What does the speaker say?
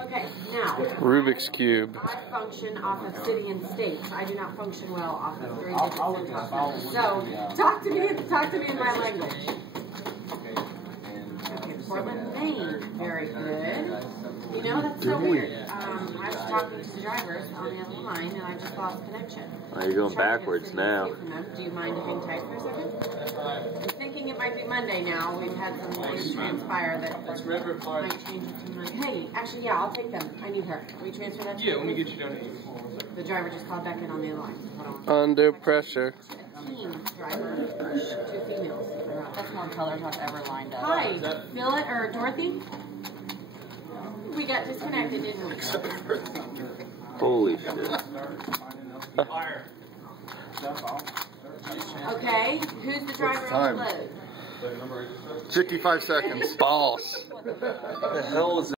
Okay, now. Rubik's Cube. I function off of city and state. I do not function well off of 3 digits and top numbers. So, talk to me in my language. Okay, Portland, Maine. Very good. You know, that's so weird. I was talking to the drivers on the other line, and I just lost connection. Oh, you're going backwards now. Do you mind if you type for a second? I'm thinking it might be Monday now. We've had some things transpire that might change it to Monday. Hey, actually, yeah, I'll take them. I need her. Can we transfer that to Yeah, let me get you down here. The driver just called back in on the other line. Hold on. Under pressure. Team driver, 2 females. That's more colors I've ever lined up. Hi, Philip or Dorothy? We got disconnected, didn't we? Holy shit. Okay, who's the driver on the load? 55 seconds. Boss. What the hell is